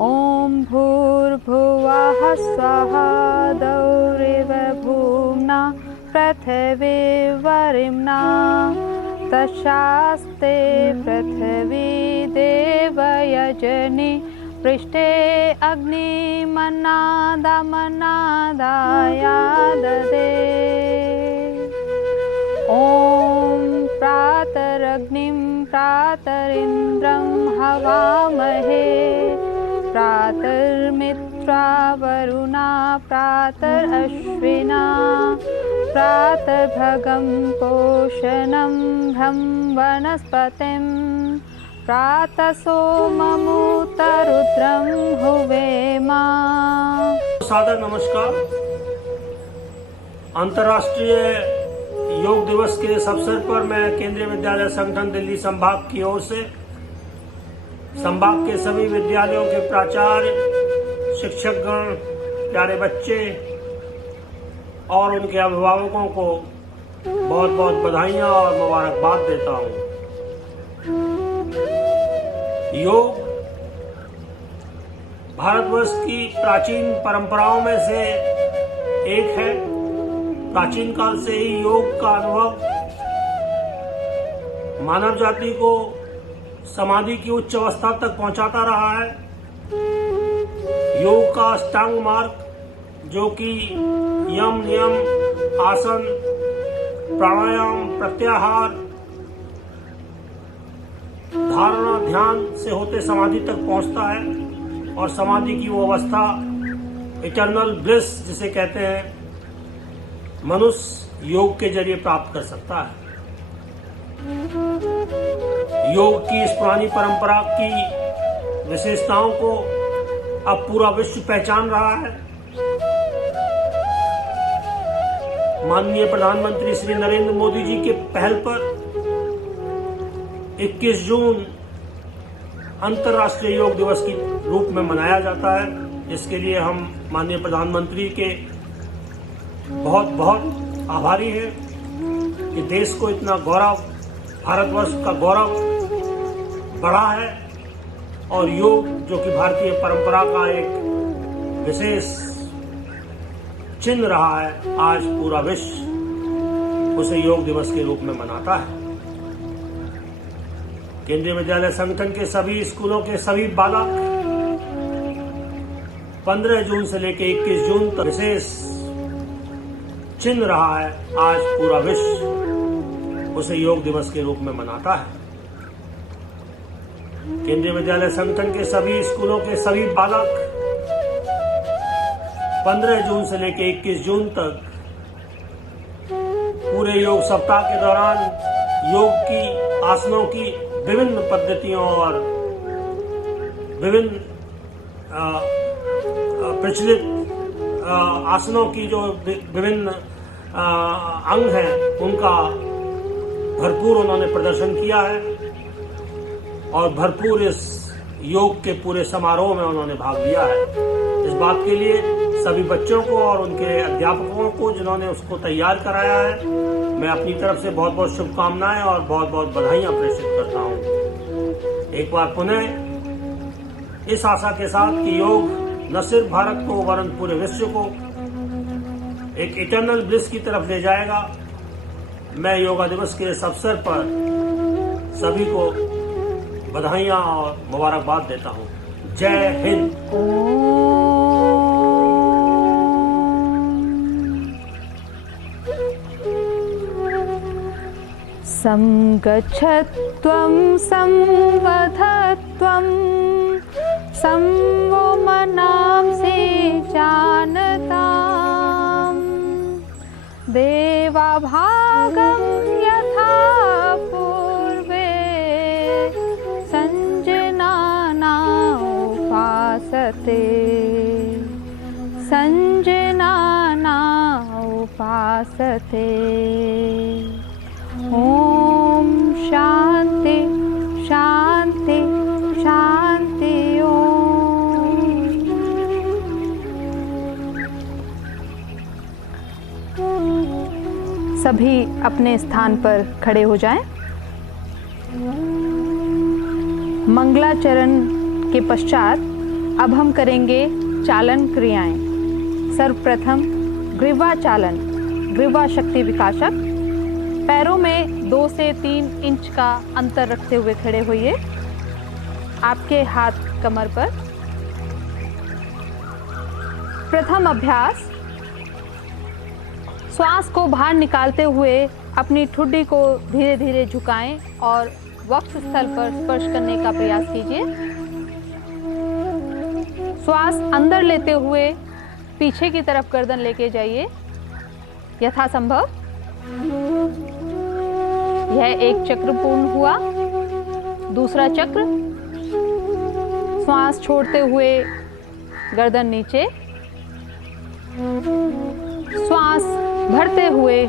ॐ भूर्भुवः स्वः द्यौरिव भूम्ना पृथिवी वरिम्ना तस्यास्ते पृथिवी देवयजनि पृष्ठे अग्निमन्नादमन्नादाय ददे। ॐ प्रातरग्निं प्रातरिन्द्रं हवामहे प्रातर्मित्रा वरुणा प्रातरश्विना प्रातर्भगं पोषणं भ्रं वनस्पतिं प्रातः सोममुत रुद्रं हुवेमा। सादर नमस्कार। अंतर्राष्ट्रीय योग दिवस के इस अवसर पर मैं केंद्रीय विद्यालय संगठन दिल्ली संभाग की ओर से संभाग के सभी विद्यालयों के प्राचार्य, शिक्षकगण, प्यारे बच्चे और उनके अभिभावकों को बहुत बहुत बधाइयाँ और मुबारकबाद देता हूँ। योग भारतवर्ष की प्राचीन परंपराओं में से एक है। प्राचीन काल से ही योग का अनुभव मानव जाति को समाधि की उच्च अवस्था तक पहुंचाता रहा है। योग का अष्टांग मार्ग, जो कि यम, नियम, आसन, प्राणायाम, प्रत्याहार, धारणा, ध्यान से होते समाधि तक पहुंचता है और समाधि की वो अवस्था इटर्नल ब्लिस जिसे कहते हैं, मनुष्य योग के जरिए प्राप्त कर सकता है। योग की इस पुरानी परंपरा की विशेषताओं को अब पूरा विश्व पहचान रहा है। माननीय प्रधानमंत्री श्री नरेंद्र मोदी जी के पहल पर 21 जून अंतर्राष्ट्रीय योग दिवस के रूप में मनाया जाता है। इसके लिए हम माननीय प्रधानमंत्री के बहुत बहुत आभारी हैं कि देश को इतना गौरव, भारतवर्ष का गौरव बढ़ा है और योग, जो कि भारतीय परंपरा का एक विशेष चिन्ह रहा है, आज पूरा विश्व उसे योग दिवस के रूप में मनाता है। केंद्रीय विद्यालय संगठन के सभी स्कूलों के सभी बालक 15 जून से लेकर 21 जून तक विशेष चिन्ह रहा है, आज पूरा विश्व उसे योग दिवस के रूप में मनाता है। केंद्रीय विद्यालय संगठन के सभी स्कूलों के सभी बालक 15 जून से लेकर 21 जून तक पूरे योग सप्ताह के दौरान योग की आसनों की विभिन्न पद्धतियों और विभिन्न प्रचलित आसनों की जो विभिन्न अंग हैं, उनका भरपूर उन्होंने प्रदर्शन किया है और भरपूर इस योग के पूरे समारोह में उन्होंने भाग लिया है। इस बात के लिए सभी बच्चों को और उनके अध्यापकों को जिन्होंने उसको तैयार कराया है, मैं अपनी तरफ से बहुत बहुत शुभकामनाएं और बहुत बहुत बधाइयां प्रेषित करता हूं। एक बार पुनः इस आशा के साथ कि योग न सिर्फ भारत को वरन पूरे विश्व को एक इटर्नल ब्लिस की तरफ ले जाएगा, मैं योगा दिवस के इस अवसर पर सभी को बधाइयां और मुबारकबाद देता हूं। जय हिंद। संगच्छत्वं संवधत्वं संवो मनांसि जानताम् देवाभागं यथा पूर्वे संजनाना उपासते संजनाना उपासते। ओम शांति शांति शांति। ओम सभी अपने स्थान पर खड़े हो जाएं। मंगलाचरण के पश्चात अब हम करेंगे चालन क्रियाएं। सर्वप्रथम ग्रीवा चालन, ग्रीवा शक्ति विकासक। पैरों में 2 से 3 इंच का अंतर रखते हुए खड़े होइए, आपके हाथ कमर पर। प्रथम अभ्यास, श्वास को बाहर निकालते हुए अपनी ठुड्डी को धीरे धीरे झुकाएं और वक्ष स्थल पर स्पर्श करने का प्रयास कीजिए। श्वास अंदर लेते हुए पीछे की तरफ गर्दन लेके जाइए यथासंभव। यह एक चक्र पूर्ण हुआ। दूसरा चक्र, श्वास छोड़ते हुए गर्दन नीचे, श्वास भरते हुए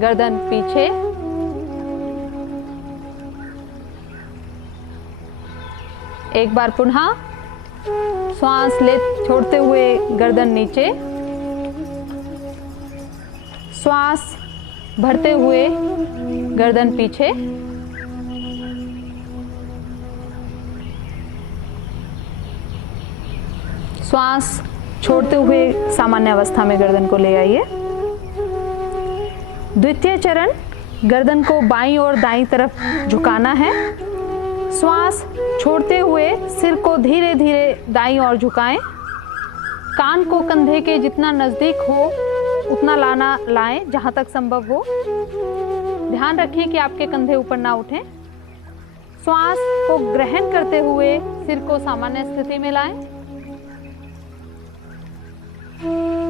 गर्दन पीछे। एक बार पुनः श्वास ले छोड़ते हुए गर्दन नीचे, श्वास भरते हुए गर्दन पीछे। श्वास छोड़ते हुए सामान्य अवस्था में गर्दन को ले आइए। द्वितीय चरण, गर्दन को बाईं और दाईं तरफ झुकाना है। श्वास छोड़ते हुए सिर को धीरे धीरे दाईं ओर झुकाएं। कान को कंधे के जितना नजदीक हो उतना लाएं जहां तक संभव हो। ध्यान रखें कि आपके कंधे ऊपर ना उठें। श्वास को ग्रहण करते हुए सिर को सामान्य स्थिति में लाएं।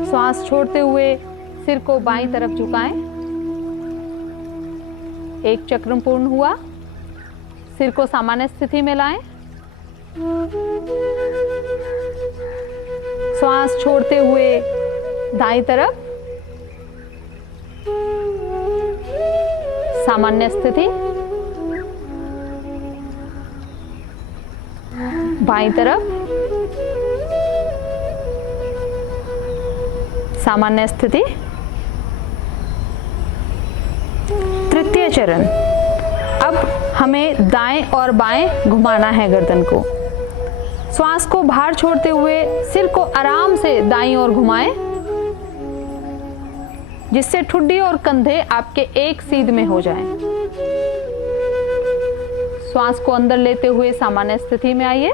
श्वास छोड़ते हुए सिर को बाईं तरफ झुकाएं। एक चक्र पूर्ण हुआ। सिर को सामान्य स्थिति में लाएं। श्वास छोड़ते हुए दाईं तरफ, सामान्य स्थिति। बाईं तरफ, सामान्य स्थिति। तृतीय चरण, अब हमें दाएं और बाएं घुमाना है गर्दन को। श्वास को बाहर छोड़ते हुए सिर को आराम से दाईं ओर घुमाएं, जिससे ठुड्डी और कंधे आपके एक सीध में हो जाएं। श्वास को अंदर लेते हुए सामान्य स्थिति में आइए।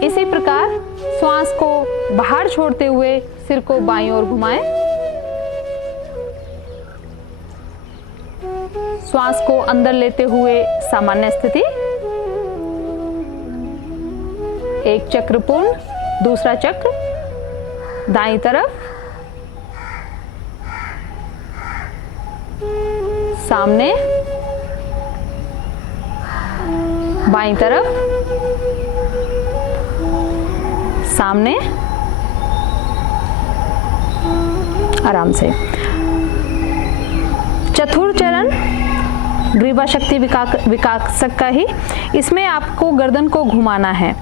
इसी प्रकार श्वास को बाहर छोड़ते हुए सिर को बाईं ओर घुमाएं। श्वास को अंदर लेते हुए सामान्य स्थिति। एक चक्र पूर्ण। दूसरा चक्र, दाईं तरफ, सामने, बाईं तरफ, सामने, आराम से। चतुर्थ चरण ग्रीवा शक्ति विकासक का ही। इसमें आपको गर्दन को घुमाना है,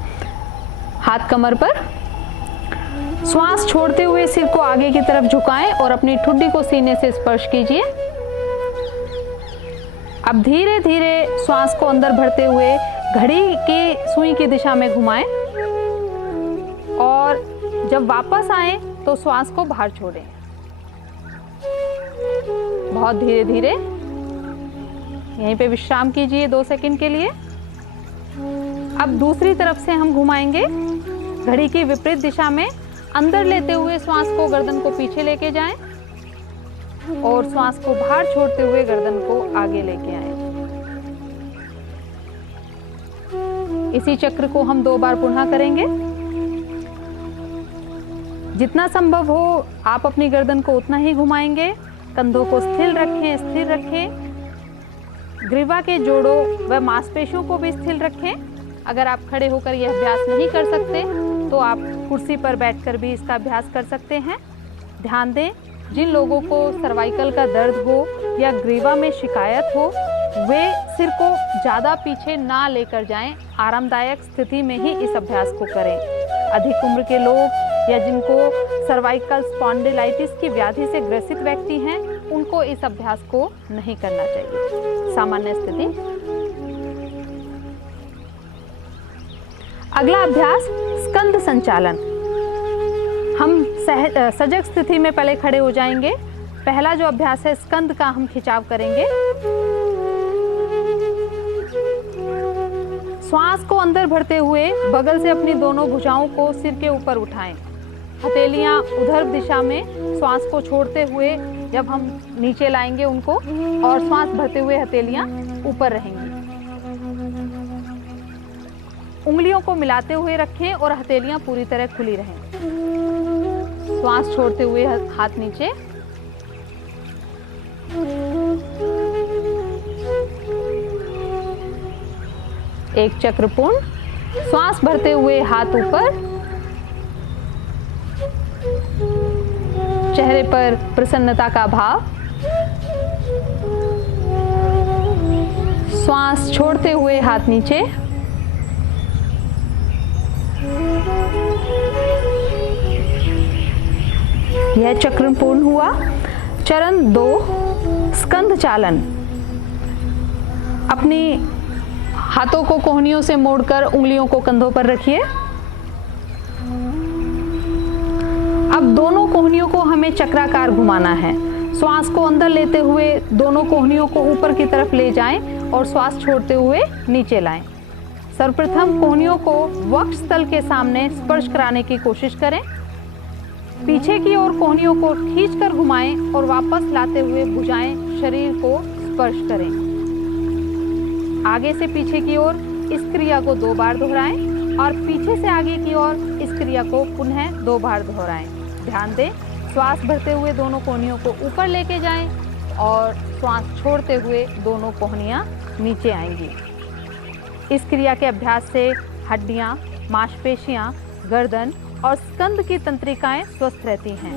हाथ कमर पर। श्वास छोड़ते हुए सिर को आगे की तरफ झुकाएं और अपनी ठुड्डी को सीने से स्पर्श कीजिए। अब धीरे धीरे श्वास को अंदर भरते हुए घड़ी की सुई की दिशा में घुमाएं और जब वापस आए तो श्वास को बाहर छोड़ें। बहुत धीरे धीरे यहीं पे विश्राम कीजिए 2 सेकंड के लिए। अब दूसरी तरफ से हम घुमाएंगे घड़ी की विपरीत दिशा में। अंदर लेते हुए श्वास को गर्दन को पीछे लेके जाएं और श्वास को बाहर छोड़ते हुए गर्दन को आगे लेके आएं। इसी चक्र को हम 2 बार पुनः करेंगे। जितना संभव हो आप अपनी गर्दन को उतना ही घुमाएंगे। कंधों को स्थिर रखें। ग्रीवा के जोड़ों व मांसपेशियों को भी स्थिर रखें। अगर आप खड़े होकर यह अभ्यास नहीं कर सकते तो आप कुर्सी पर बैठकर भी इसका अभ्यास कर सकते हैं। ध्यान दें, जिन लोगों को सर्वाइकल का दर्द हो या ग्रीवा में शिकायत हो वे सिर को ज़्यादा पीछे ना लेकर जाएं। आरामदायक स्थिति में ही इस अभ्यास को करें। अधिक उम्र के लोग या जिनको सर्वाइकल स्पॉन्डिलाइटिस की व्याधि से ग्रसित व्यक्ति हैं उनको इस अभ्यास को नहीं करना चाहिए। सामान्य स्थिति। अगला अभ्यास स्कंद संचालन। हम सजग स्थिति में पहले खड़े हो जाएंगे। पहला जो अभ्यास है स्कंद का हम खिंचाव करेंगे। श्वास को अंदर भरते हुए बगल से अपनी दोनों भुजाओं को सिर के ऊपर उठाएं। हथेलियां उधर दिशा में श्वास को छोड़ते हुए जब हम नीचे लाएंगे उनको, और श्वास भरते हुए हथेलियां ऊपर रहेंगी। उंगलियों को मिलाते हुए रखें और हथेलियां पूरी तरह खुली रहें। श्वास छोड़ते हुए हाथ नीचे। एक चक्र पूर्ण। श्वास भरते हुए हाथ ऊपर। चेहरे पर प्रसन्नता का भाव। श्वास छोड़ते हुए हाथ नीचे। यह चक्र पूर्ण हुआ। चरण 2 स्कंद चालन। अपनी हाथों को कोहनियों से मोड़कर उंगलियों को कंधों पर रखिए। अब दोनों कोहनियों को हमें चक्राकार घुमाना है। श्वास को अंदर लेते हुए दोनों कोहनियों को ऊपर की तरफ ले जाएं और श्वास छोड़ते हुए नीचे लाएं। सर्वप्रथम कोहनियों को वक्षस्थल के सामने स्पर्श कराने की कोशिश करें। पीछे की ओर कोहनियों को खींचकर घुमाएं और वापस लाते हुए भुजाएं शरीर को स्पर्श करें। आगे से पीछे की ओर इस क्रिया को 2 बार दोहराएं और पीछे से आगे की ओर इस क्रिया को पुनः 2 बार दोहराएं। ध्यान दें, श्वास भरते हुए दोनों कोहनियों को ऊपर लेके जाएं और श्वास छोड़ते हुए दोनों कोहनियां नीचे आएंगी। इस क्रिया के अभ्यास से हड्डियां, मांसपेशियां, गर्दन और स्कंद की तंत्रिकाएं स्वस्थ रहती हैं।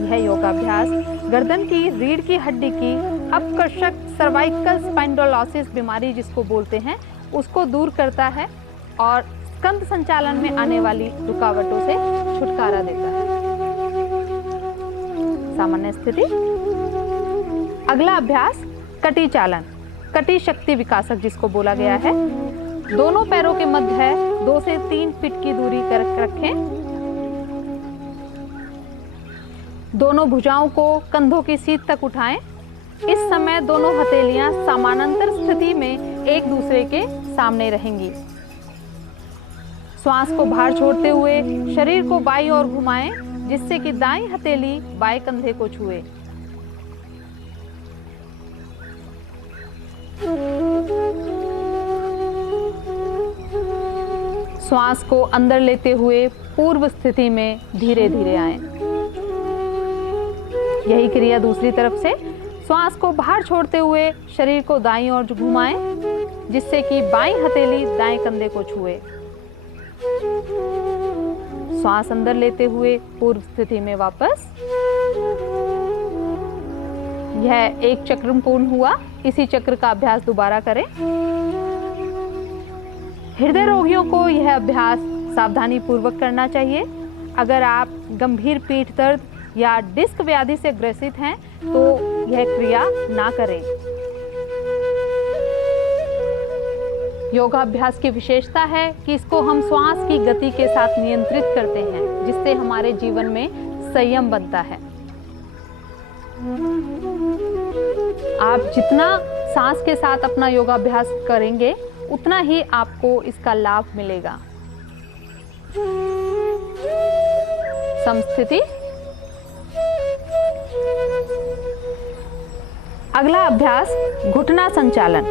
यह योगाभ्यास गर्दन की रीढ़ की हड्डी की अपकर्षक सर्वाइकल स्पाइंडोलोसिस बीमारी जिसको बोलते हैं उसको दूर करता है और स्कंद संचालन में आने वाली रुकावटों से छुटकारा देता है। सामान्य स्थिति। अगला अभ्यास कटी चालन। कटी शक्ति विकासक जिसको बोला गया है। दोनों पैरों के मध्य 2 से 3 फीट की दूरी कर रखें। दोनों भुजाओं को कंधों की सीध तक उठाएं। इस समय दोनों हथेलियां समानांतर स्थिति में एक दूसरे के सामने रहेंगी। श्वास को बाहर छोड़ते हुए शरीर को बाईं ओर घुमाएं जिससे कि दाईं हथेली बाएं कंधे को छुए। श्वास को अंदर लेते हुए पूर्व स्थिति में धीरे धीरे आएं। यही क्रिया दूसरी तरफ से। श्वास को बाहर छोड़ते हुए शरीर को दाईं ओर घुमाएं जिससे कि बाईं हथेली दाएं कंधे को छुए। श्वास अंदर लेते हुए पूर्व स्थिति में वापस। यह एक चक्र पूर्ण हुआ। इसी चक्र का अभ्यास दोबारा करें। हृदय रोगियों को यह अभ्यास सावधानी पूर्वक करना चाहिए। अगर आप गंभीर पीठ दर्द या डिस्क व्याधि से ग्रसित हैं तो यह क्रिया ना करें। योगाभ्यास की विशेषता है कि इसको हम श्वास की गति के साथ नियंत्रित करते हैं जिससे हमारे जीवन में संयम बनता है। आप जितना सांस के साथ अपना योगाभ्यास करेंगे उतना ही आपको इसका लाभ मिलेगा। समस्थिति। अगला अभ्यास घुटना संचालन।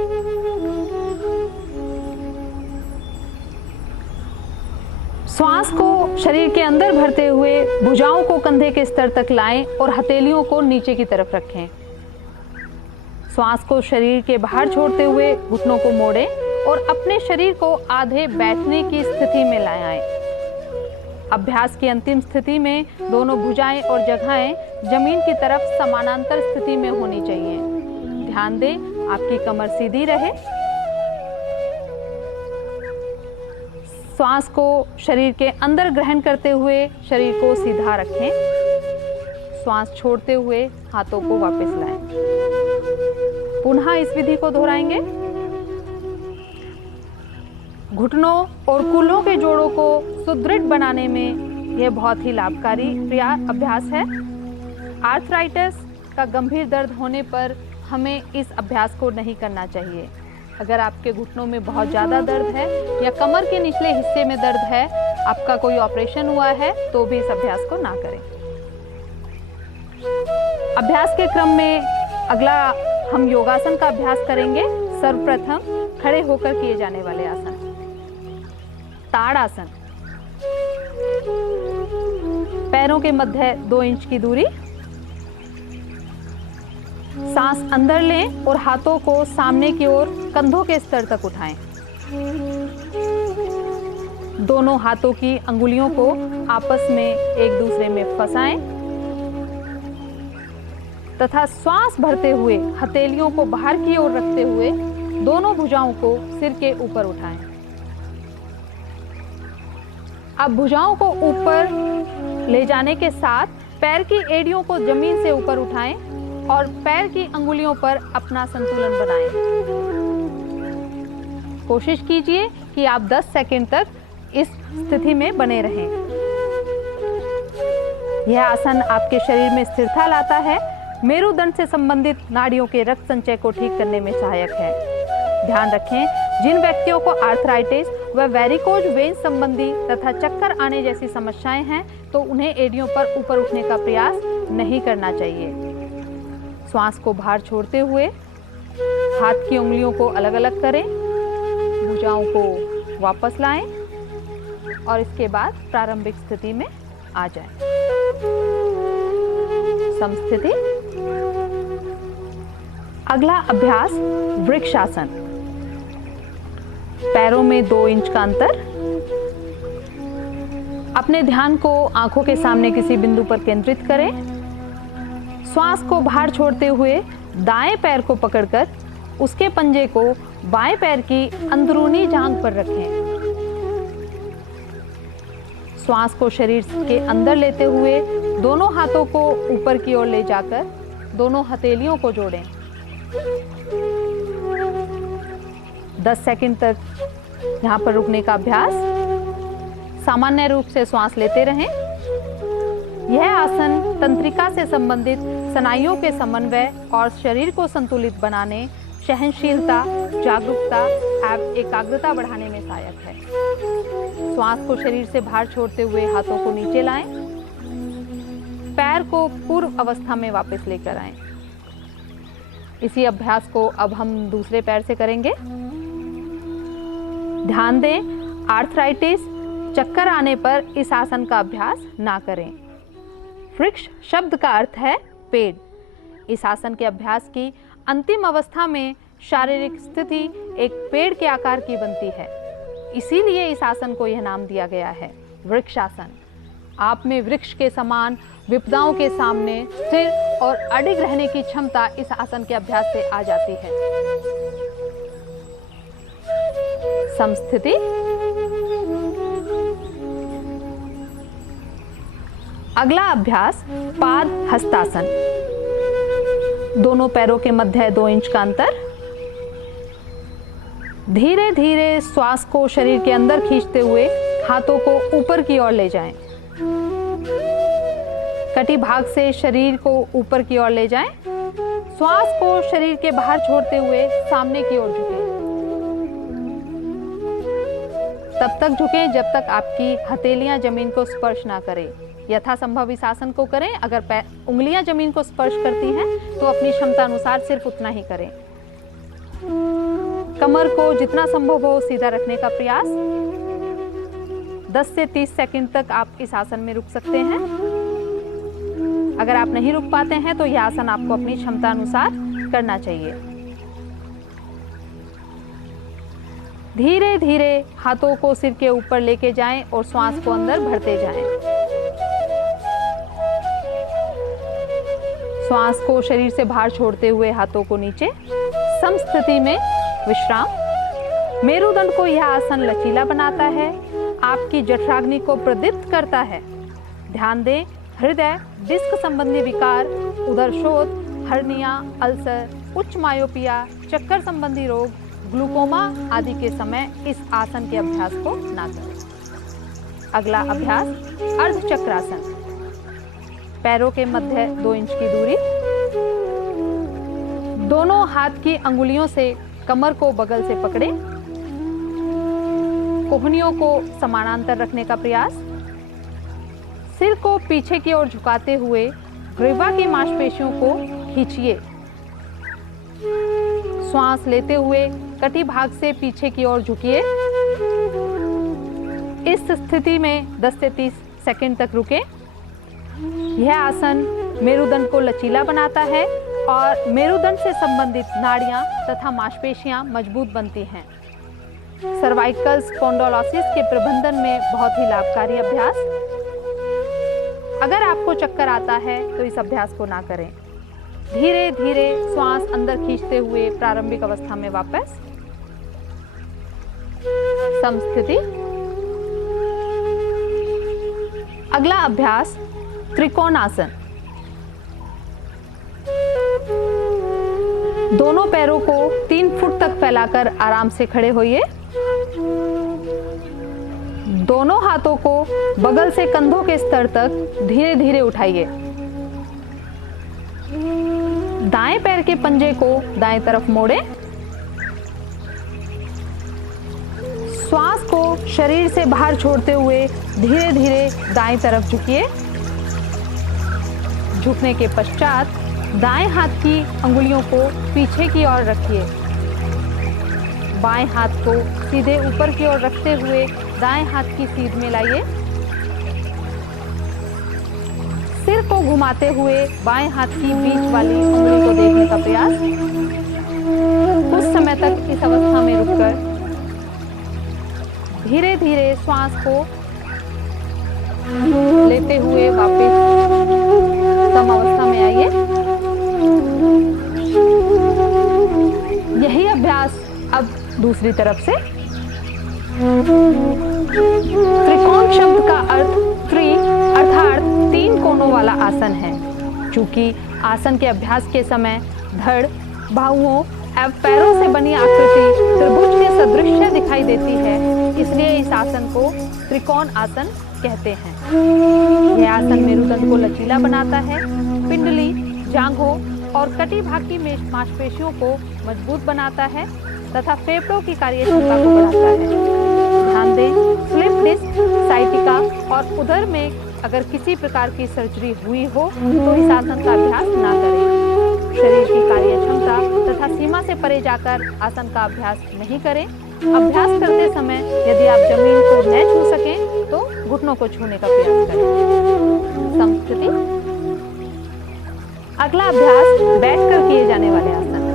श्वास को शरीर के अंदर भरते हुए भुजाओं को कंधे के स्तर तक लाएं और हथेलियों को नीचे की तरफ रखें। श्वास को शरीर के बाहर छोड़ते हुए घुटनों को मोड़ें और अपने शरीर को आधे बैठने की स्थिति में लाएं आएं। अभ्यास की अंतिम स्थिति में दोनों भुजाएं और जगहें जमीन की तरफ समानांतर स्थिति में होनी चाहिए। ध्यान दें, आपकी कमर सीधी रहे। श्वास को शरीर के अंदर ग्रहण करते हुए शरीर को सीधा रखें। श्वास छोड़ते हुए हाथों को वापस लाएं। पुनः इस विधि को दोहराएंगे। घुटनों और कूल्हों के जोड़ों को सुदृढ़ बनाने में यह बहुत ही लाभकारी अभ्यास है। आर्थराइटिस का गंभीर दर्द होने पर हमें इस अभ्यास को नहीं करना चाहिए। अगर आपके घुटनों में बहुत ज़्यादा दर्द है या कमर के निचले हिस्से में दर्द है, आपका कोई ऑपरेशन हुआ है, तो भी इस अभ्यास को ना करें। अभ्यास के क्रम में अगला हम योगासन का अभ्यास करेंगे। सर्वप्रथम खड़े होकर किए जाने वाले आसन, ताड़ासन। पैरों के मध्य 2 इंच की दूरी, सांस अंदर लें और हाथों को सामने की ओर कंधों के स्तर तक उठाएं। दोनों हाथों की अंगुलियों को आपस में एक दूसरे में फंसाएं तथा श्वास भरते हुए हथेलियों को बाहर की ओर रखते हुए दोनों भुजाओं को सिर के ऊपर उठाएं। अब भुजाओं को ऊपर ले जाने के साथ पैर की एड़ियों को जमीन से ऊपर उठाएं और पैर की अंगुलियों पर अपना संतुलन बनाएं। कोशिश कीजिए कि आप 10 सेकंड तक इस स्थिति में बने रहें। यह आसन आपके शरीर में स्थिरता लाता है, मेरुदंड से संबंधित नाड़ियों के रक्त संचय को ठीक करने में सहायक है। ध्यान रखें, जिन व्यक्तियों को आर्थराइटिस व वेरिकोज वेन संबंधी तथा चक्कर आने जैसी समस्याएं हैं, तो उन्हें एड़ियों पर ऊपर उठने का प्रयास नहीं करना चाहिए। श्वास को बाहर छोड़ते हुए हाथ की उंगलियों को अलग अलग करें, भुजाओं को वापस लाएं और इसके बाद प्रारंभिक स्थिति में आ जाएं। समस्थिति। अगला अभ्यास वृक्षासन। पैरों में 2 इंच का अंतर। अपने ध्यान को आंखों के सामने किसी बिंदु पर केंद्रित करें। श्वास को बाहर छोड़ते हुए दाएं पैर को पकड़कर उसके पंजे को बाएं पैर की अंदरूनी जांघ पर रखें। श्वास को शरीर के अंदर लेते हुए दोनों हाथों को ऊपर की ओर ले जाकर दोनों हथेलियों को जोड़ें। 10 सेकंड तक यहाँ पर रुकने का अभ्यास। सामान्य रूप से श्वास लेते रहें। यह आसन तंत्रिका से संबंधित स्नायुओं के समन्वय और शरीर को संतुलित बनाने, सहनशीलता, जागरूकता एवं एकाग्रता बढ़ाने में सहायक है। श्वास को शरीर से बाहर छोड़ते हुए हाथों को नीचे लाएं। पैर को पूर्व अवस्था में वापस लेकर आएं। इसी अभ्यास को अब हम दूसरे पैर से करेंगे। ध्यान दें, आर्थराइटिस, चक्कर आने पर इस आसन का अभ्यास ना करें। वृक्ष शब्द का अर्थ है पेड़। इस आसन के अभ्यास की अंतिम अवस्था में शारीरिक स्थिति एक पेड़ के आकार की बनती है, इसीलिए इस आसन को यह नाम दिया गया है, वृक्षासन। आप में वृक्ष के समान विपदाओं के सामने स्थिर और अडिग रहने की क्षमता इस आसन के अभ्यास से आ जाती है। समस्थिति। अगला अभ्यास पाद हस्तासन। दोनों पैरों के मध्य 2 इंच का अंतर। धीरे धीरे श्वास को शरीर के अंदर खींचते हुए हाथों को ऊपर की ओर ले जाएं। कटी भाग से शरीर को ऊपर की ओर ले जाएं। श्वास को शरीर के बाहर छोड़ते हुए सामने की ओर झुकें। तब तक झुकें जब तक आपकी हथेलियां जमीन को स्पर्श ना करें। यथासंभव इस आसन को करें। अगर उंगलियां जमीन को स्पर्श करती हैं तो अपनी क्षमता अनुसार सिर्फ उतना ही करें। कमर को जितना संभव हो सीधा रखने का प्रयास। 10 से 30 सेकंड तक आप इस आसन में रुक सकते हैं। अगर आप नहीं रुक पाते हैं तो यह आसन आपको अपनी क्षमता अनुसार करना चाहिए। धीरे धीरे हाथों को सिर के ऊपर लेके जाएं और श्वास को अंदर भरते जाएं। श्वास को शरीर से बाहर छोड़ते हुए हाथों को नीचे। समस्थिति में विश्राम। मेरुदंड को यह आसन लचीला बनाता है, आपकी जठराग्नि को प्रदीप्त करता है। ध्यान दें, हृदय, डिस्क संबंधी विकार, उदर शोथ, हर्निया, अल्सर, उच्च मायोपिया, चक्कर संबंधी रोग, ग्लूकोमा आदि के समय इस आसन के अभ्यास को ना करें। अगला अभ्यास अर्धचक्रासन। पैरों के मध्य 2 इंच की दूरी, दोनों हाथ की अंगुलियों से कमर को बगल से पकड़े, कोहनियों को समानांतर रखने का प्रयास, सिर को पीछे की ओर झुकाते हुए ग्रीवा की मांसपेशियों को खींचिए। श्वास लेते हुए कटी भाग से पीछे की ओर झुकिए। इस स्थिति में 10 से 30 सेकंड तक रुकें। यह आसन मेरुदंड को लचीला बनाता है और मेरुदंड से संबंधित नाड़ियां तथा मांसपेशियां मजबूत बनती हैं। सर्वाइकल स्पॉन्डिलोसिस के प्रबंधन में बहुत ही लाभकारी अभ्यास। अगर आपको चक्कर आता है तो इस अभ्यास को ना करें। धीरे धीरे श्वास अंदर खींचते हुए प्रारंभिक अवस्था में वापस समस्थिति। अगला अभ्यास त्रिकोणासन। दोनों पैरों को 3 फुट तक फैलाकर आराम से खड़े होइए। दोनों हाथों को बगल से कंधों के स्तर तक धीरे धीरे उठाइए। दाएं पैर के पंजे को दाएं तरफ मोड़ें। श्वास को शरीर से बाहर छोड़ते हुए धीरे धीरे दाएं तरफ झुकिए। झुकने के पश्चात दाएं हाथ की अंगुलियों को पीछे की ओर रखिए। बाएं हाथ को सीधे ऊपर की ओर रखते हुए दाएं हाथ की सीध में लाइए। सिर को घुमाते हुए बाएं हाथ की बीच वाली उंगली को देखने का प्रयास। कुछ समय तक इस अवस्था में रुककर धीरे धीरे श्वास को लेते हुए वापस सम अवस्था में आइए। यही अभ्यास अब दूसरी तरफ से। त्रिकोण शब्द का अर्थ त्रि अर्थात 3 कोनों वाला आसन है। चूंकि आसन के अभ्यास के समय धड़, बाहुओं एवं पैरों से बनी आकृति त्रिभुज के सदृश दिखाई देती है, इसलिए इस आसन को त्रिकोण आसन कहते हैं। यह आसन मेरुदंड को लचीला बनाता है, पिंडली, जांघों और कटी भाग की मांसपेशियों को मजबूत बनाता है तथा फेफड़ों की कार्यक्षमता को बढ़ाता है। ध्यान दें, स्लिप डिस्क, साइटिका और उदर में अगर किसी प्रकार की सर्जरी हुई हो तो इस आसन का अभ्यास ना करें। शरीर की कार्यक्षमता तथा सीमा से परे जाकर आसन का अभ्यास नहीं करें। अभ्यास करते समय यदि आप जमीन को न छू सकें तो घुटनों को छूने का प्रयास करें। समस्थिति। अगला अभ्यास बैठकर किए जाने वाले आसन।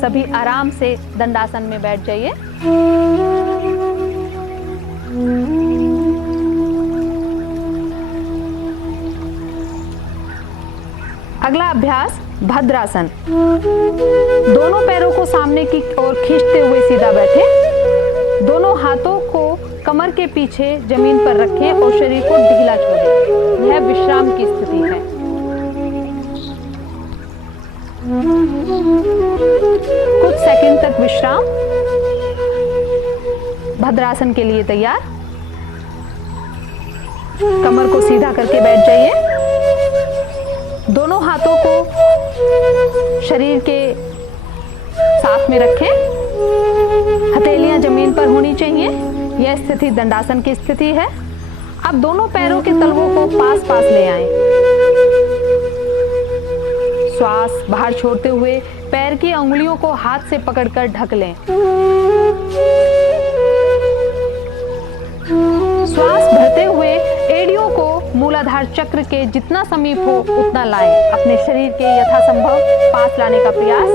सभी आराम से दंडासन में बैठ जाइए। अगला अभ्यास भद्रासन। दोनों पैरों को सामने की ओर खींचते हुए सीधा बैठे। दोनों हाथों को कमर के पीछे जमीन पर रखें और शरीर को ढीला छोड़ें। यह विश्राम की स्थिति है। कुछ सेकंड तक विश्राम। भद्रासन के लिए तैयार। कमर को सीधा करके बैठ जाइए। दोनों हाथों को शरीर के साथ में रखें। हथेलियां जमीन पर होनी चाहिए। यह स्थिति दंडासन की स्थिति है। अब दोनों पैरों के तलवों को पास पास ले आएं। श्वास बाहर छोड़ते हुए पैर की अंगुलियों को हाथ से पकड़कर ढक लें। श्वास भरते हुए एड़ियों को मूलाधार चक्र के जितना समीप हो उतना लाएं। अपने शरीर के यथासंभव पास लाने का प्रयास।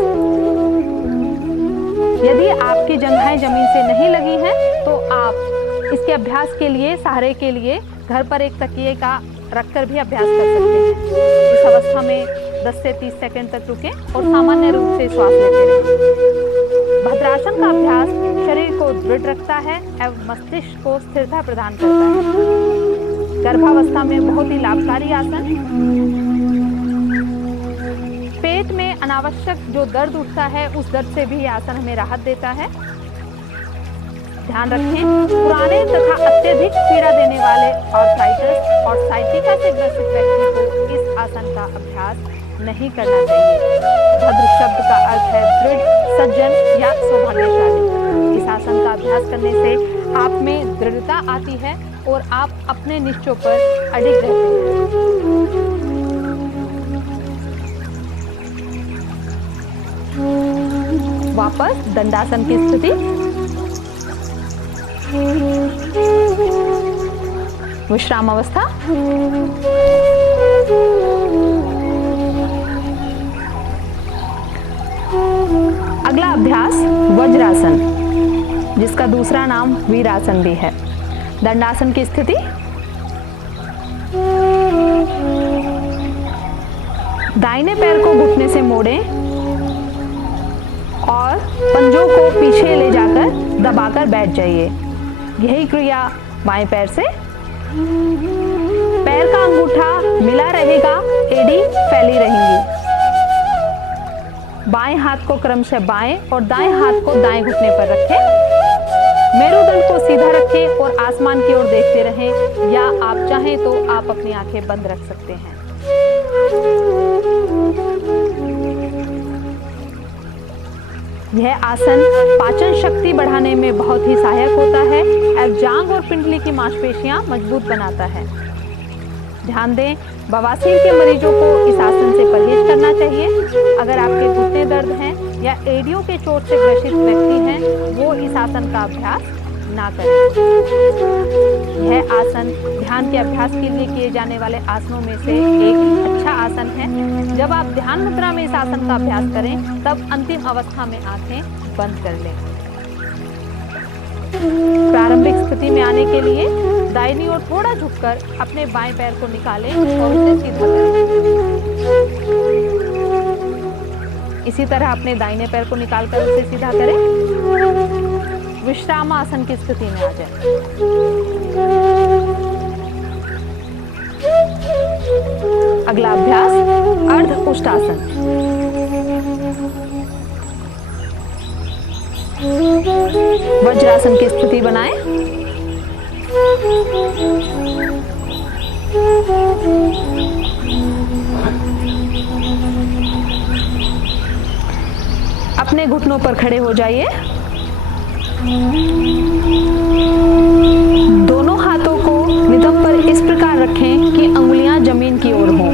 यदि आपकी जंघाएं जमीन से नहीं लगी हैं तो आप इसके अभ्यास के लिए सहारे के लिए घर पर एक तकिए का रखकर भी अभ्यास कर सकते हैं। इस अवस्था में 10 से 30 सेकंड तक रुकें और सामान्य रूप से श्वास लेते रहें। भद्रासन का अभ्यास शरीर को दृढ़ रखता है एवं मस्तिष्क को स्थिरता प्रदान करता है। गर्भावस्था में बहुत ही लाभकारी आसन। पेट में अनावश्यक जो दर्द उठता है उस दर्द से भी ये आसन हमें राहत देता है। ध्यान रखें, पुराने तथा अत्यधिक पीड़ा देने वाले आर्थराइटिस और साइटिका से ग्रसित व्यक्ति को इस आसन का अभ्यास नहीं करना चाहिए। भद्र शब्द का अर्थ है दृढ़, सज्जन या सौभाग्यशाली। इस आसन का अभ्यास करने से आप में दृढ़ता आती है और आप अपने निश्चयों पर अडिग रहते हैं। वापस दंडासन की स्थिति। विश्राम अवस्था। अगला अभ्यास वज्रासन, जिसका दूसरा नाम वीरासन भी है। दंडासन की स्थिति। दाहिने पैर को घुटने से मोड़ें और पंजों को पीछे ले जाकर दबाकर बैठ जाइए। यही क्रिया बाएं पैर से। पैर का अंगूठा मिला रहेगा, एड़ी फैली रहेंगी। बाएं हाथ को क्रमशः बाएं और दाएं हाथ को दाएं घुटने पर रखें। मेरुदंड को सीधा रखें और आसमान की ओर देखते रहें, या आप चाहें तो आप अपनी आंखें बंद रख सकते हैं। यह आसन पाचन शक्ति बढ़ाने में बहुत ही सहायक होता है और जांघ और पिंडली की मांसपेशियां मजबूत बनाता है। ध्यान दें, बवासीर के मरीजों को इस आसन से परहेज करना चाहिए। अगर आपके घुटने दर्द हैं या एड़ियों के चोट से ग्रसित व्यक्ति हैं, वो इस आसन का अभ्यास ना करें। यह आसन ध्यान के अभ्यास के लिए किए जाने वाले आसनों में से एक अच्छा आसन है। जब आप ध्यान मुद्रा में इस आसन का अभ्यास करें, तब अंतिम अवस्था में आंखें बंद कर लें। प्रारंभिक स्थिति में आने के लिए दाहिनी ओर थोड़ा झुककर अपने बाएं पैर को निकालें और उसे सीधा करें। इसी तरह अपने दाहिने पैर को निकालकर उसे सीधा करें। विश्राम आसन की स्थिति में आ जाए। अगला अभ्यास अर्ध उष्टासन। वज्रासन की स्थिति बनाएं। अपने घुटनों पर खड़े हो जाइए। दोनों हाथों को नितंब पर इस प्रकार रखें कि अंगुलियां जमीन की ओर हों।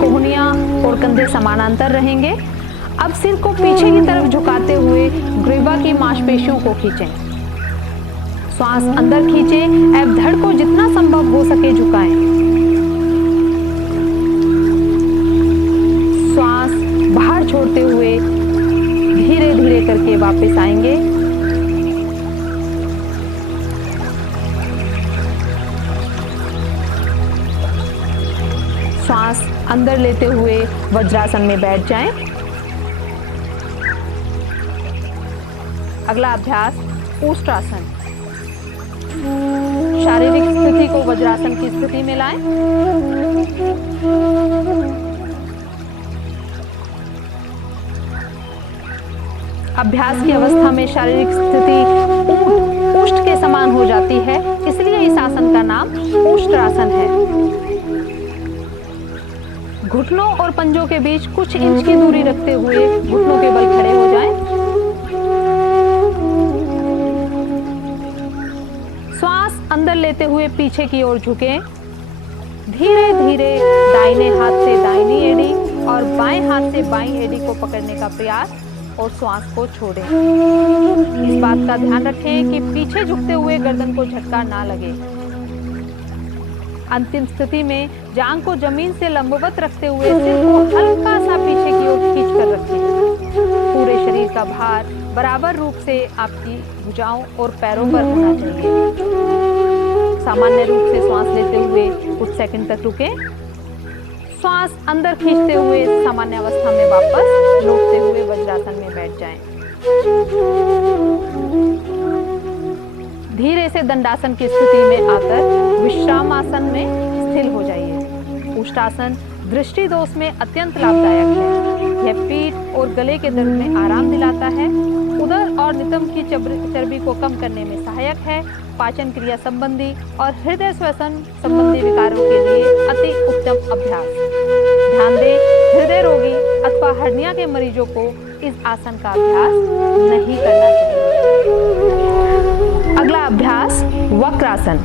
कोहनियां और कंधे समानांतर रहेंगे। अब सिर को पीछे की तरफ झुकाते हुए ग्रीवा की मांसपेशियों को खींचें। श्वास अंदर खींचें और धड़ को जितना संभव हो सके झुकाएं। श्वास बाहर छोड़ते हुए धीरे धीरे करके वापस आएंगे। श्वास अंदर लेते हुए वज्रासन में बैठ जाएं। अगला अभ्यास ऊष्टासन। शारीरिक स्थिति को वज्रासन की स्थिति में लाएं। अभ्यास की अवस्था में शारीरिक स्थिति ऊष्ट के समान हो जाती है, इसलिए इस आसन का नाम ऊष्टासन है। घुटनों और पंजों के बीच कुछ इंच की दूरी रखते हुए घुटनों के बल खड़े हो जाएं। श्वास अंदर लेते हुए पीछे की ओर झुकें। धीरे धीरे दाहिने हाथ से दाहिनी एड़ी और बाएं हाथ से बाईं एड़ी को पकड़ने का प्रयास और श्वास को छोड़ें। इस बात का ध्यान रखें कि पीछे झुकते हुए गर्दन को झटका ना लगे। अंतिम स्थिति में जांघ को जमीन से लंबवत रखते हुए सिर को हल्का सा पीछे की ओर खींचकर रखें। पूरे शरीर का भार बराबर रूप से आपकी भुजाओं और पैरों पर होना चाहिए। सामान्य रूप से श्वास लेते हुए कुछ सेकंड तक रुकें। श्वास अंदर खींचते हुए सामान्य अवस्था में वापस लौटते हुए वज्रासन में बैठ जाएं। धीरे से दंडासन की स्थिति में आकर विश्राम आसन में स्थिर हो जाइए। ऊष्टासन दृष्टि दोष में अत्यंत लाभदायक है। यह पीठ और गले के दर्द में आराम दिलाता है। उदर और नितंब की चर्बी को कम करने में सहायक है। पाचन क्रिया संबंधी और हृदय श्वसन संबंधी विकारों के लिए अति उत्तम अभ्यास। ध्यान दें, हृदय रोगी अथवा हर्निया के मरीजों को इस आसन का अभ्यास नहीं करना चाहिए। अगला अभ्यास वक्रासन।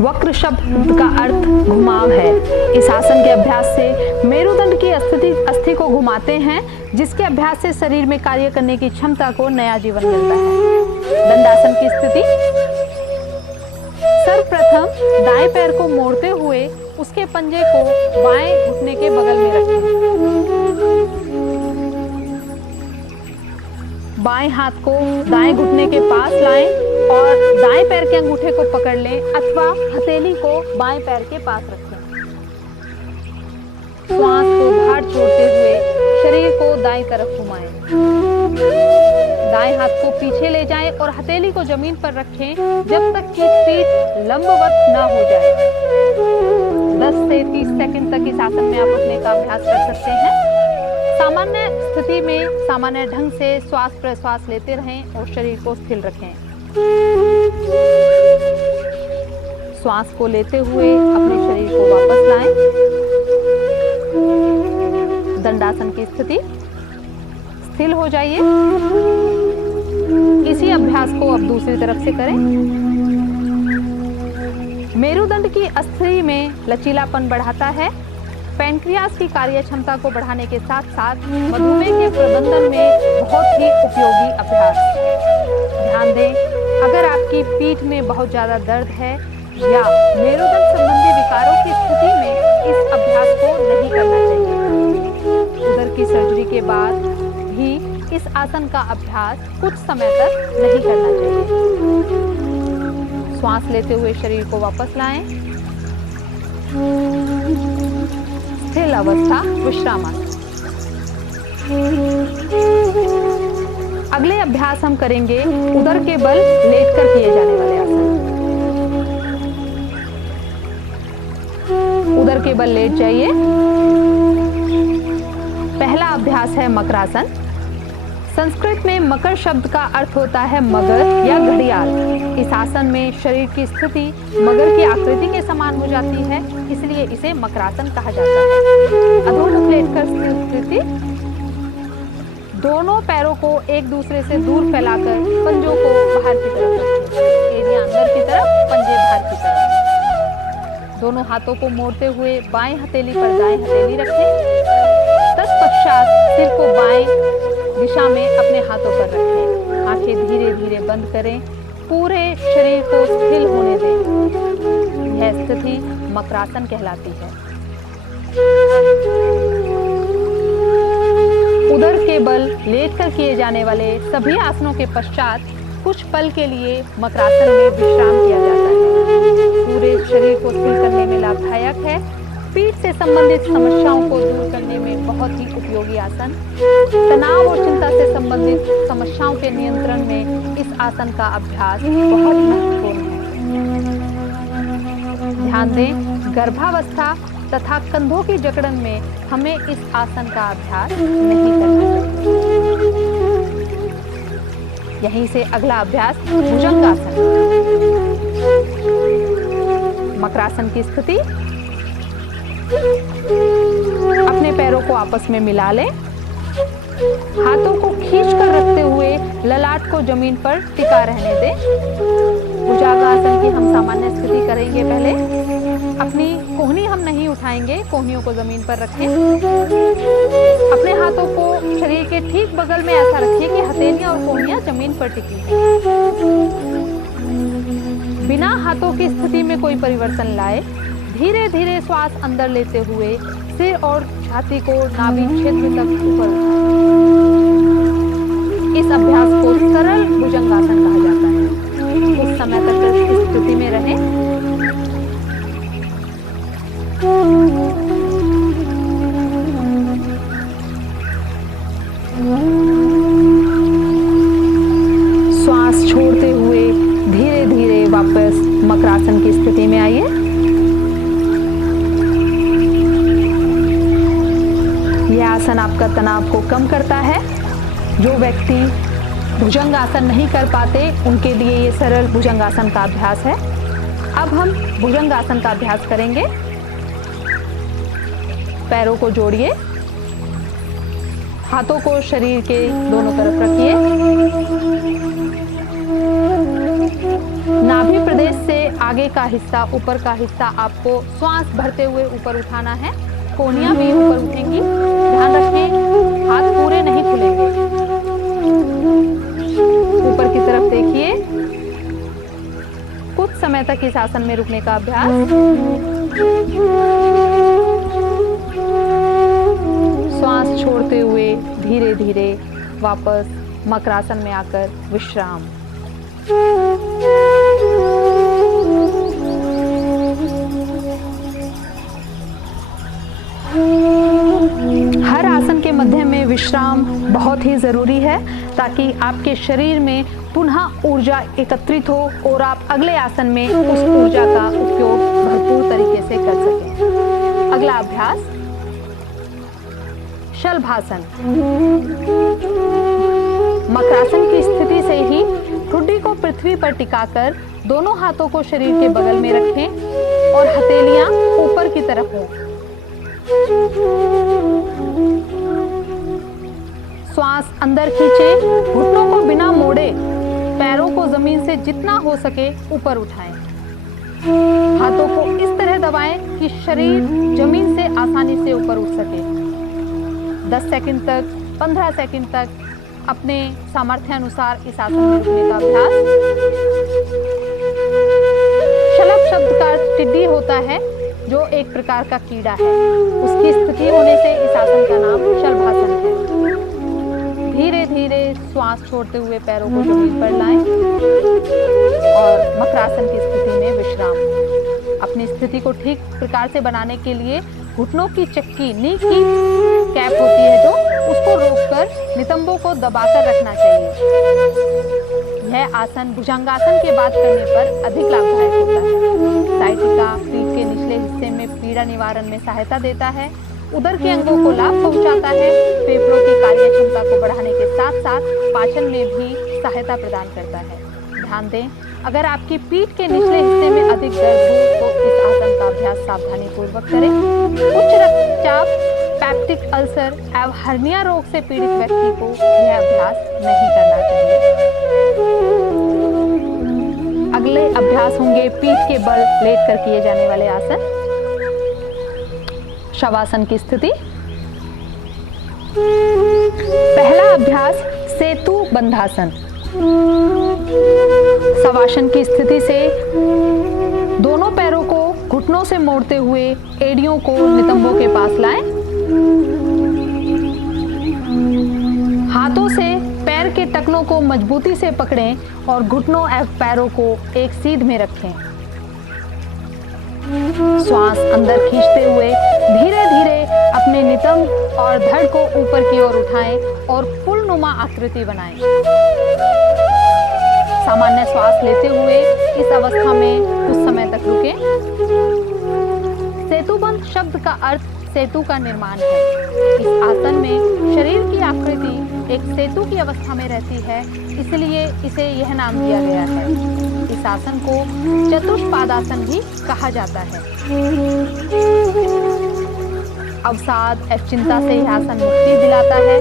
वक्र शब्द का अर्थ घुमाव है। इस आसन के अभ्यास से मेरुदंड की अस्थि को घुमाते हैं, जिसके अभ्यास से शरीर में कार्य करने की क्षमता को नया जीवन मिलता है। दंडासन की स्थिति। सर्वप्रथम दाएं पैर को मोड़ते हुए उसके पंजे को बाएं घुटने के बगल में रखें। बाएं हाथ को दाएं घुटने के पास लाएं और दाएं पैर के अंगूठे को पकड़ लें अथवा हथेली को बाएं पैर के पास रखें। श्वास को बाहर छोड़ते हुए शरीर को दाएं तरफ घुमाएं। दाएं हाथ को पीछे ले जाएं और हथेली को जमीन पर रखें जब तक कि पीठ लंबवत न हो जाए। 10 से 30 सेकंड तक इस आसन में आप अपने का अभ्यास कर सकते हैं। सामान्य स्थिति में सामान्य ढंग से श्वास प्रश्वास लेते रहें और शरीर को स्थिर रखें। श्वास को लेते हुए अपने शरीर को वापस लाएं। दंडासन की स्थिति। स्थिर हो जाइए। इसी अभ्यास को अब दूसरी तरफ से करें। मेरुदंड की अस्थि में लचीलापन बढ़ाता है। पैंक्रियास की कार्य क्षमता को बढ़ाने के साथ साथ मधुमेह के प्रबंधन में बहुत ही उपयोगी अभ्यास। ध्यान दें, अगर आपकी पीठ में बहुत ज्यादा दर्द है या मेरुदंड संबंधी विकारों की स्थिति में इस अभ्यास को नहीं करना चाहिए। उदर की सर्जरी के बाद भी इस आसन का अभ्यास कुछ समय तक नहीं करना चाहिए। श्वास लेते हुए शरीर को वापस लाएं। स्थिर अवस्था विश्रामासन। अगले अभ्यास हम करेंगे उदर के बल लेटकर किए जाने वाले आसन। उदर के बल लेट जाइए। पहला अभ्यास है मकरासन। संस्कृत में मकर शब्द का अर्थ होता है मगर या घड़ियाल। इस आसन में शरीर की स्थिति मगर की आकृति के समान हो जाती है, इसलिए इसे मकरासन कहा जाता है। अधोमुख लेटकर स्थिति। दोनों पैरों को एक दूसरे से दूर फैलाकर पंजों को बाहर की तरफ रखें। एड़ियां अंदर की तरफ, पंजे बाहर की तरफ। दोनों हाथों को मोड़ते हुए बाएं हथेली पर दाएं हथेली रखें। तत्पश्चात सिर को बाएं दिशा में अपने हाथों पर रखें। आंखें धीरे धीरे बंद करें। पूरे शरीर को स्थिर होने दें। यह स्थिति मकरासन कहलाती है। उदर के बल लेटकर किए जाने वाले सभी आसनों के पश्चात कुछ पल के लिए मकरासन में विश्राम किया जाता है। पूरे शरीर को स्थिर करने में लाभदायक है। पीठ से संबंधित समस्याओं को दूर करने में बहुत ही उपयोगी आसन। तनाव और चिंता से संबंधित समस्याओं के नियंत्रण में इस आसन का अभ्यास बहुत महत्वपूर्ण है। ध्यान दें, गर्भावस्था तथा कंधों की जकड़न में हमें इस आसन का अभ्यास नहीं करना चाहिए। यहीं से अगला अभ्यास भुजंगासन। मकरासन की स्थिति। अपने पैरों को आपस में मिला लें। हाथों को खींचकर रखते हुए ललाट को जमीन पर टिका रहने दें। भुजंगासन की हम सामान्य स्थिति करेंगे। पहले अपनी कोहनी हम नहीं उठाएंगे, कोहनियों को जमीन पर रखें। अपने हाथों को शरीर के ठीक बगल में ऐसा रखिए कि हथेलियां और कोहनियां जमीन पर टिकी हैं। बिना हाथों की स्थिति में कोई परिवर्तन लाए धीरे धीरे श्वास अंदर लेते हुए सिर और छाती को नाभि क्षेत्र तक ऊपर उठाएं। इस अभ्यास को सरल भुजंगासन कहा जाता है। कुछ समय तक इस स्थिति में रहें। श्वास छोड़ते हुए धीरे धीरे वापस मकरासन की स्थिति में आइए। यह आसन आपका तनाव को कम करता है। जो व्यक्ति भुजंगासन नहीं कर पाते उनके लिए ये सरल भुजंगासन का अभ्यास है। अब हम भुजंगासन का अभ्यास करेंगे। पैरों को जोड़िए, हाथों को शरीर के दोनों तरफ रखिए। नाभि प्रदेश से आगे का हिस्सा, ऊपर का हिस्सा आपको श्वास भरते हुए ऊपर उठाना है। कोहनियां भी ऊपर उठेंगी। ध्यान रखें, हाथ पूरे नहीं खुलेंगे। ऊपर की तरफ देखिए। कुछ समय तक इस आसन में रुकने का अभ्यास। श्वास छोड़ते हुए धीरे धीरे वापस मकरासन में आकर विश्राम। हर आसन के मध्य में विश्राम बहुत ही जरूरी है ताकि आपके शरीर में पुनः ऊर्जा एकत्रित हो और आप अगले आसन में उस ऊर्जा का उपयोग भरपूर तरीके से कर सकें। अगला अभ्यास शलभासन। मकरासन की स्थिति से ही ठुड्डी को पृथ्वी पर टिकाकर दोनों हाथों को शरीर के बगल में रखें और हथेलियां ऊपर की तरफ हों। श्वास अंदर खींचे, घुटनों को बिना मोड़े पैरों को जमीन से जितना हो सके ऊपर उठाएं। हाथों को इस तरह दबाएं कि शरीर जमीन से आसानी से ऊपर उठ सके। 10 सेकंड तक, 15 सेकंड तक अपने सामर्थ्य अनुसार इस आसन में रुकने का अभ्यास। शलभ शब्द का टिड्डी होता है जो एक प्रकार का कीड़ा है। उसकी स्थिति होने से इस आसन का नाम शलभासन है। धीरे धीरे श्वास छोड़ते हुए पैरों को जमीन पर लाएं और मकरासन की स्थिति में विश्राम। अपनी स्थिति को ठीक प्रकार से बनाने के लिए घुटनों की चक्की, नी की कैप होती है जो, उसको रोककर नितंबों को दबाकर रखना चाहिए। यह आसन भुजंगासन के बाद करने पर अधिक लाभदायक होता है। साइटिका पीठ के निचले हिस्से में पीड़ा निवारण में सहायता देता है, उदर के अंगों को लाभ पहुंचाता है, फेफड़ों की कार्य क्षमता को बढ़ाने के साथ साथ पाचन में भी सहायता प्रदान करता है। ध्यान दें, अगर आपकी पीठ के निचले हिस्से में अधिक दर्द हो तो इस आसन का अभ्यास सावधानी पूर्वक करें। उच्च रक्तचाप, पैप्टिक अल्सर एवं हर्निया रोग से पीड़ित व्यक्ति को यह अभ्यास नहीं करना चाहिए। अगले अभ्यास होंगे पीठ के बल लेटकर किए जाने वाले आसन। शवासन की स्थिति। पहला अभ्यास सेतु बंधासन। शवासन की स्थिति से दोनों पैरों को घुटनों से मोड़ते हुए एड़ियों को नितंबों के पास लाएं। हाथों से पैर के टखनों को मजबूती से पकड़ें और घुटनों एवं पैरों को एक सीध में रखें। श्वास अंदर खींचते हुए धीरे धीरे अपने नितंब और धड़ को ऊपर की ओर उठाएं और फूलनुमा आकृति बनाएं। सामान्य श्वास लेते हुए इस अवस्था में कुछ समय तक रुकें। सेतुबंध शब्द का अर्थ सेतु का निर्माण है। इस आसन में शरीर की आकृति एक सेतु की अवस्था में रहती है, इसलिए इसे यह नाम दिया गया है। इस आसन को चतुष्पादासन भी कहा जाता है। अवसाद एवं चिंता से यह आसन मुक्ति दिलाता है।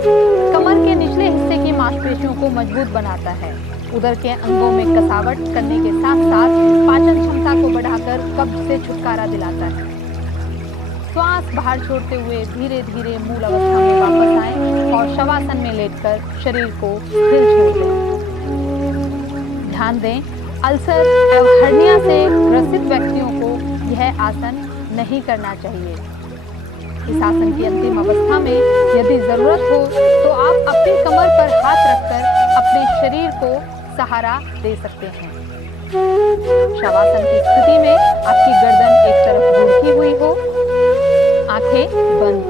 कमर के निचले हिस्से की मांसपेशियों को मजबूत बनाता है। उदर के अंगों में कसावट करने के साथ साथ पाचन क्षमता को बढ़ाकर कब्ज से छुटकारा दिलाता है। श्वास बाहर छोड़ते हुए धीरे धीरे मूल अवस्था में वापस आएं और शवासन में लेटकर शरीर को स्थिर छोड़ दें। ध्यान दें, अल्सर एवं हर्निया से ग्रसित व्यक्तियों को यह आसन नहीं करना चाहिए। इस आसन की अंतिम अवस्था में यदि जरूरत हो तो आप अपनी कमर पर हाथ रखकर अपने शरीर को सहारा दे सकते हैं। शवासन की स्थिति में आपकी गर्दन एक तरफ झुकी हुई हो, आंखें बंद।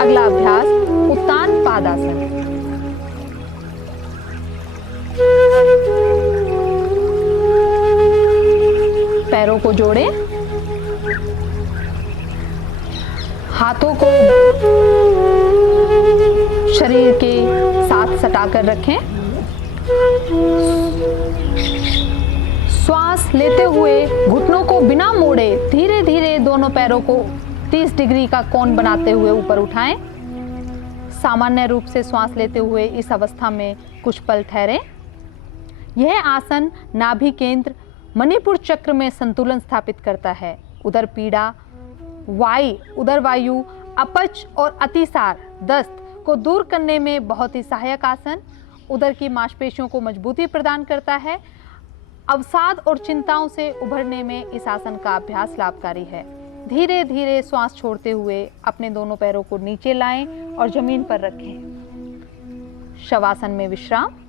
अगला अभ्यास उत्तान पादासन। पैरों को जोड़ें, हाथों को शरीर के साथ सटाकर रखें। श्वास लेते हुए घुटनों को बिना मोड़े धीरे धीरे दोनों पैरों को 30 डिग्री का कोण बनाते हुए ऊपर उठाएं। सामान्य रूप से श्वास लेते हुए इस अवस्था में कुछ पल ठहरें। यह आसन नाभि केंद्र मणिपुर चक्र में संतुलन स्थापित करता है। उदर पीड़ा, उदर वायु, अपच और अतिसार, दस्त को दूर करने में बहुत ही सहायक आसन। उदर की मांसपेशियों को मजबूती प्रदान करता है। अवसाद और चिंताओं से उभरने में इस आसन का अभ्यास लाभकारी है। धीरे धीरे श्वास छोड़ते हुए अपने दोनों पैरों को नीचे लाएं और जमीन पर रखें। शवासन में विश्राम।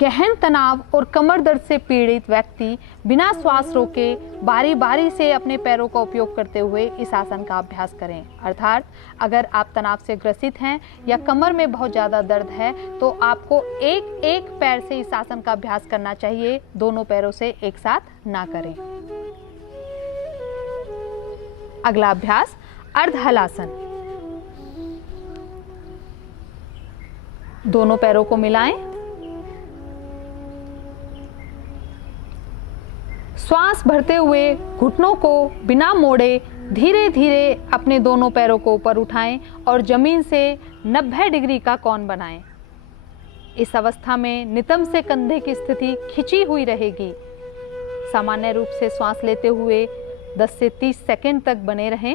गहन तनाव और कमर दर्द से पीड़ित व्यक्ति बिना श्वास रोके बारी बारी से अपने पैरों का उपयोग करते हुए इस आसन का अभ्यास करें। अर्थात अगर आप तनाव से ग्रसित हैं या कमर में बहुत ज़्यादा दर्द है तो आपको एक एक पैर से इस आसन का अभ्यास करना चाहिए, दोनों पैरों से एक साथ ना करें। अगला अभ्यास अर्ध हलासन। दोनों पैरों को मिलाएं। श्वास भरते हुए घुटनों को बिना मोड़े धीरे धीरे अपने दोनों पैरों को ऊपर उठाएं और जमीन से 90 डिग्री का कोण बनाएं। इस अवस्था में नितंब से कंधे की स्थिति खिंची हुई रहेगी। सामान्य रूप से श्वास लेते हुए 10 से 30 सेकंड तक बने रहें।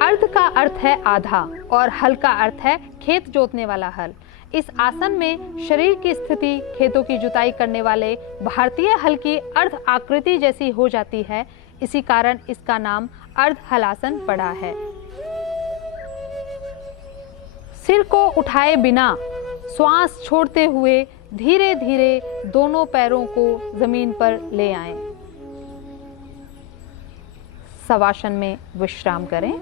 अर्ध का अर्थ है आधा और हल का अर्थ है खेत जोतने वाला हल। इस आसन में शरीर की स्थिति खेतों की जुताई करने वाले भारतीय हल की अर्ध आकृति जैसी हो जाती है। इसी कारण इसका नाम अर्ध हलासन पड़ा है। सिर को उठाए बिना श्वास छोड़ते हुए धीरे धीरे दोनों पैरों को जमीन पर ले आएं। शवासन में विश्राम करें।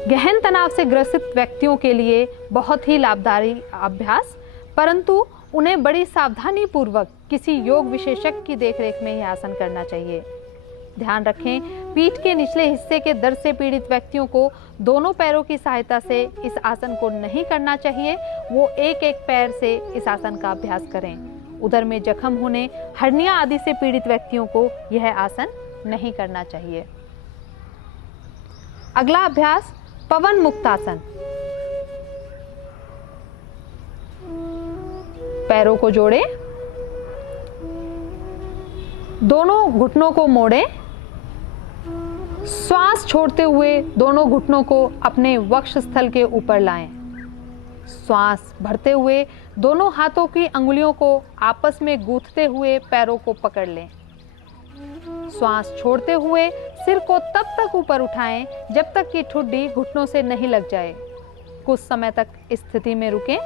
गहन तनाव से ग्रसित व्यक्तियों के लिए बहुत ही लाभदायी अभ्यास, परंतु उन्हें बड़ी सावधानी पूर्वक किसी योग विशेषज्ञ की देखरेख में यह आसन करना चाहिए। ध्यान रखें, पीठ के निचले हिस्से के दर्द से पीड़ित व्यक्तियों को दोनों पैरों की सहायता से इस आसन को नहीं करना चाहिए। वो एक एक पैर से इस आसन का अभ्यास करें। उदर में जख्म होने, हर्निया आदि से पीड़ित व्यक्तियों को यह आसन नहीं करना चाहिए। अगला अभ्यास पवन मुक्तासन। पैरों को जोड़ें, दोनों घुटनों को मोड़ें। श्वास छोड़ते हुए दोनों घुटनों को अपने वक्षस्थल के ऊपर लाएं। श्वास भरते हुए दोनों हाथों की अंगुलियों को आपस में गूंथते हुए पैरों को पकड़ लें। श्वास छोड़ते हुए सिर को तब तक ऊपर उठाएं जब तक कि ठुड्डी घुटनों से नहीं लग जाए। कुछ समय तक इस स्थिति में रुकें।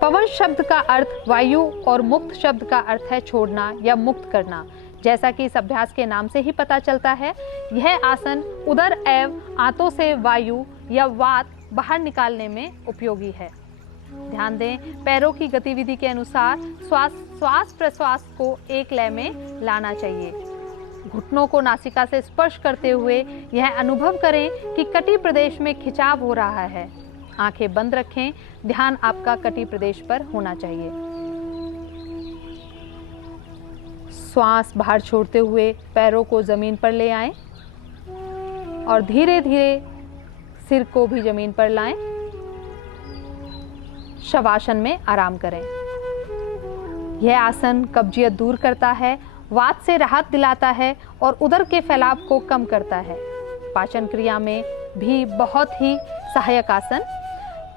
पवन शब्द का अर्थ वायु और मुक्त शब्द का अर्थ है छोड़ना या मुक्त करना। जैसा कि इस अभ्यास के नाम से ही पता चलता है, यह आसन उदर एवं आंतों से वायु या वात बाहर निकालने में उपयोगी है। ध्यान दें, पैरों की गतिविधि के अनुसार श्वास प्रश्वास को एक लय में लाना चाहिए। घुटनों को नासिका से स्पर्श करते हुए यह अनुभव करें कि कटी प्रदेश में खिंचाव हो रहा है। आंखें बंद रखें, ध्यान आपका कटी प्रदेश पर होना चाहिए। श्वास बाहर छोड़ते हुए पैरों को जमीन पर ले आएं और धीरे धीरे सिर को भी जमीन पर लाएं। शवासन में आराम करें। यह आसन कब्जियत दूर करता है, वात से राहत दिलाता है और उदर के फैलाव को कम करता है। पाचन क्रिया में भी बहुत ही सहायक आसन।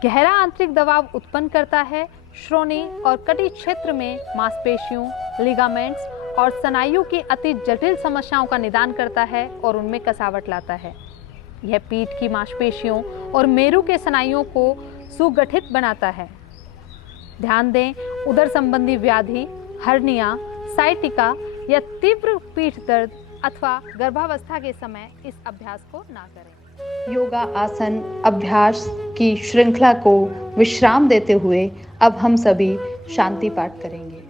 गहरा आंतरिक दबाव उत्पन्न करता है। श्रोणि और कटी क्षेत्र में मांसपेशियों, लिगामेंट्स और स्नायु की अति जटिल समस्याओं का निदान करता है और उनमें कसावट लाता है। यह पीठ की मांसपेशियों और मेरु के स्नायुओं को सुगठित बनाता है। ध्यान दें, उदर संबंधी व्याधि, हर्निया, साइटिका या तीव्र पीठ दर्द अथवा गर्भावस्था के समय इस अभ्यास को ना करें। योगा आसन अभ्यास की श्रृंखला को विश्राम देते हुए अब हम सभी शांति पाठ करेंगे।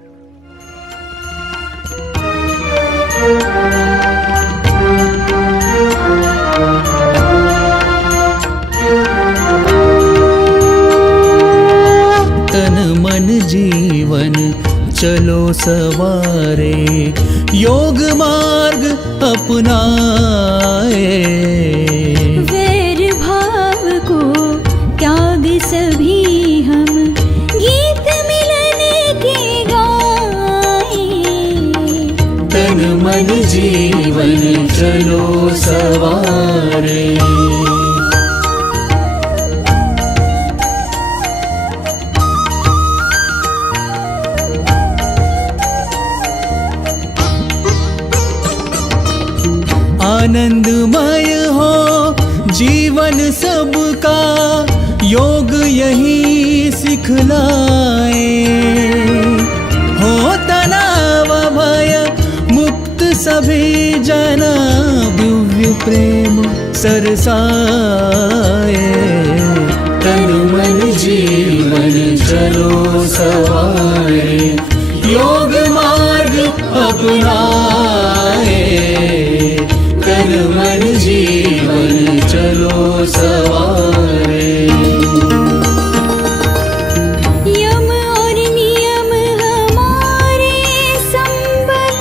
तन मन जीवन चलो सवारे, योग मार्ग अपनाए। वैर भाव को त्याग सभी हम, गीत मिलन के गाए। तन मन जीवन चलो सवारे। आनंदमय हो जीवन सबका, योग यही सिखलाए। हो तनाव भय मुक्त सभी जना, दिव्य प्रेम सरसाए। तन मन जीवन चलो सवारे, योग मार्ग अपनाए। तन मन जीवन चलो सवारे। यम और नियम हमारे संबल,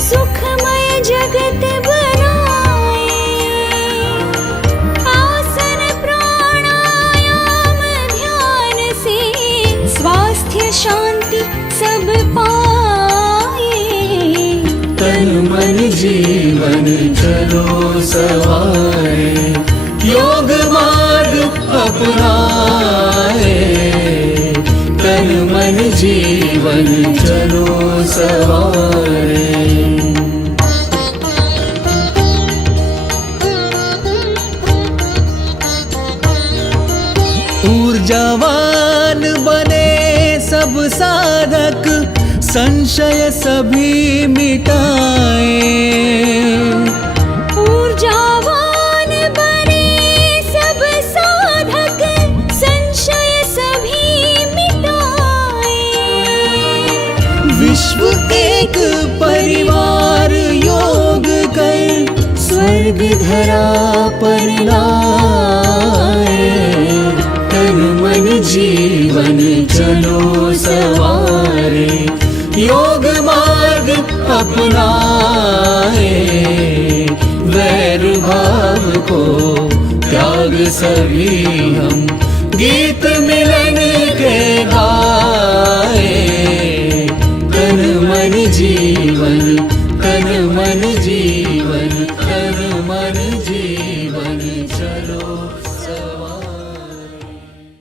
सुखमय जगत बनाए। आसन प्राणायाम ध्यान से, स्वास्थ्य शांति सब पाए। तन मन जीवन चलो सवारे, योग मार्ग अपनाए। तन मन जीवन चलो सवारे। ऊर्जावान बने सब साधक, संशय सभी मिटाए। ऊर्जावान बने सब साधक, संशय सभी मिटाए। विश्व एक परिवार योग कर, स्वर्ग धरा पर लाए। तन मन जीवन चलो सवारे, योग मार्ग अपनाए। वैर भाव को त्याग सभी हम, गीत मिलन के गाए।